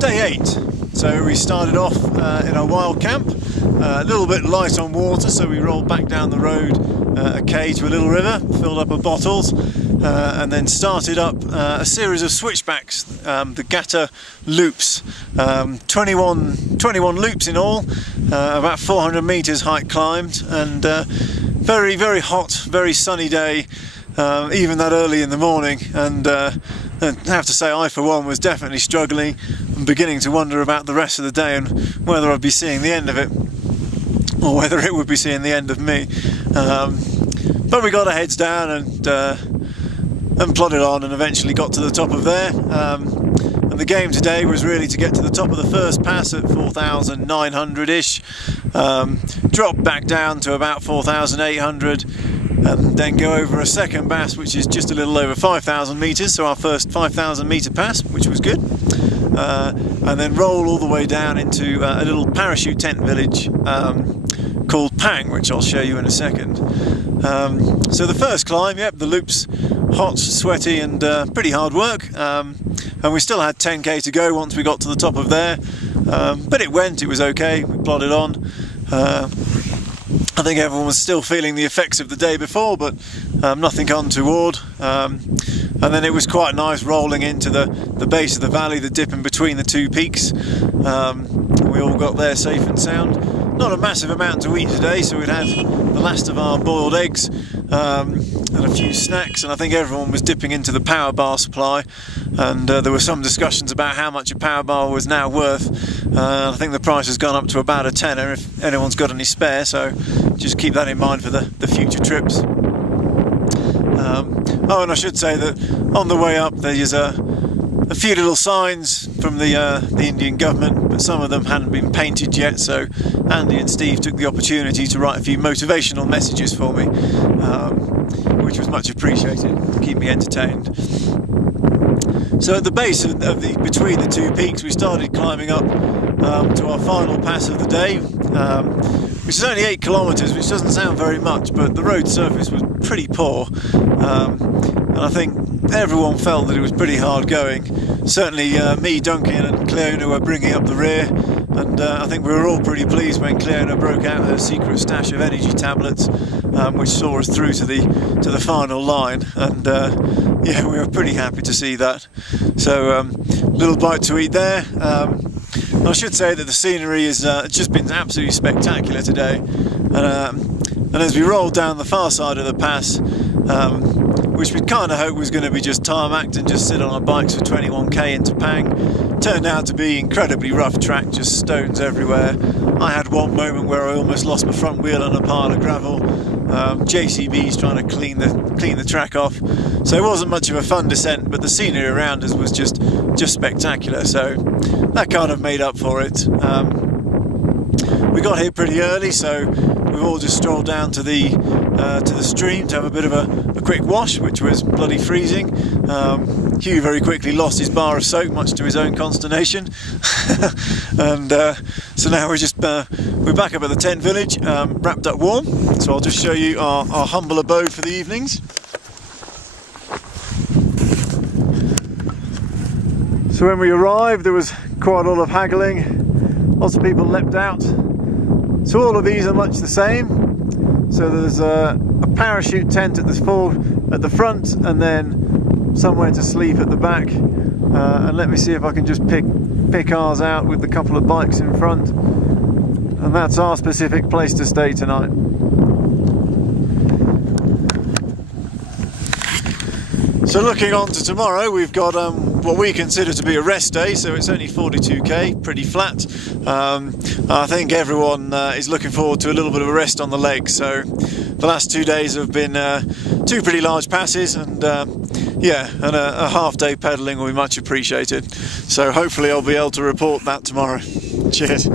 Day 8. So we started off in our wild camp, a little bit light on water, so we rolled back down the road a K to a little river, filled up our bottles, and then started up a series of switchbacks, the Gata loops, 21 loops in all, about 400 meters height climbed, and very, very hot, very sunny day, even that early in the morning, and I have to say I for one was definitely struggling and beginning to wonder about the rest of the day and whether I'd be seeing the end of it or whether it would be seeing the end of me. But we got our heads down and plodded on and eventually got to the top of there. And the game today was really to get to the top of the first pass at 4,900-ish, drop back down to about 4,800, and then go over a second pass which is just a little over 5,000 meters, so our first 5,000 meter pass, which was good, and then roll all the way down into a little parachute tent village called Pang, which I'll show you in a second. So the first climb, yep, the loop's hot, sweaty and pretty hard work, and we still had 10k to go once we got to the top of there, but it was okay, we plodded on. I think everyone was still feeling the effects of the day before, but nothing untoward. And then it was quite nice rolling into the base of the valley, the dip in between the two peaks. We all got there safe and sound. Not a massive amount to eat today, so we'd had the last of our boiled eggs and a few snacks, and I think everyone was dipping into the power bar supply, and there were some discussions about how much a power bar was now worth. I think the price has gone up to about a tenner if anyone's got any spare, so just keep that in mind for the future trips. Oh, and I should say that on the way up there's a few little signs from the Indian government, but some of them hadn't been painted yet, so Andy and Steve took the opportunity to write a few motivational messages for me, which was much appreciated to keep me entertained. So at the base of between the two peaks, we started climbing up to our final pass of the day, which is only 8 kilometres, which doesn't sound very much, but the road surface was pretty poor, and I think everyone felt that it was pretty hard going. Certainly me, Duncan and Cleona were bringing up the rear, and I think we were all pretty pleased when Cleona broke out her secret stash of energy tablets, which saw us through to the final line, and yeah, we were pretty happy to see that. So little bite to eat there. I should say that the scenery has just been absolutely spectacular today, and as we rolled down the far side of the pass, which we kind of hoped was going to be just tarmacked and just sit on our bikes for 21k into Pang, turned out to be incredibly rough track, just stones everywhere. I had one moment where I almost lost my front wheel on a pile of gravel. JCB's trying to clean the track off, so it wasn't much of a fun descent, but the scenery around us was just spectacular, so that kind of made up for it. We got here pretty early, so we've all just strolled down to the stream to have a bit of a quick wash, which was bloody freezing. Hugh very quickly lost his bar of soap, much to his own consternation. And so now we're back up at the tent village, wrapped up warm. So I'll just show you our humble abode for the evenings. So when we arrived, there was quite a lot of haggling. Lots of people leapt out. So all of these are much the same. So there's a parachute tent at the front, and then somewhere to sleep at the back. And let me see if I can just pick ours out with the couple of bikes in front. And that's our specific place to stay tonight. So looking on to tomorrow, we've got what we consider to be a rest day, so it's only 42k, pretty flat. I think everyone is looking forward to a little bit of a rest on the legs, so the last 2 days have been 2 pretty large passes, and yeah, and a half day pedalling will be much appreciated. So hopefully I'll be able to report that tomorrow. Cheers.